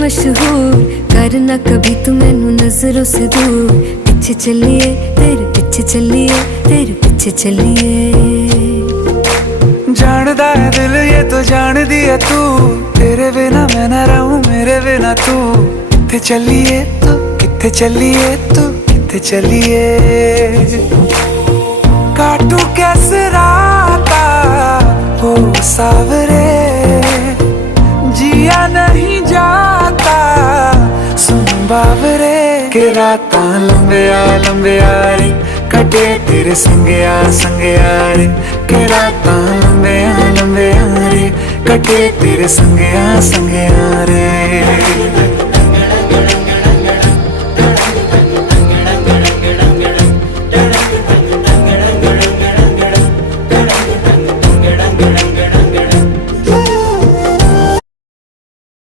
मशहूर, करना कभी तू मैनू नजरों से दूर। पीछे चलिए तेरे पीछे चलिए, तेरे पीछे चलिए। जानदा है दिल ये तो जान दिया तू, तेरे बिना मैं ना रहूं मेरे बिना तू। किथे चलिए तू, किथे चलिए तू, किथे चलिए। काटू कैसे राता हो सावरे, जिया नहीं जाता सुन बावरे। के रातां लंबिया लंबिया रे, कटे तेरे संगया संगया रे। के रातां लंबिया लंबिया रे, कटे तेरे संगया संगया रे।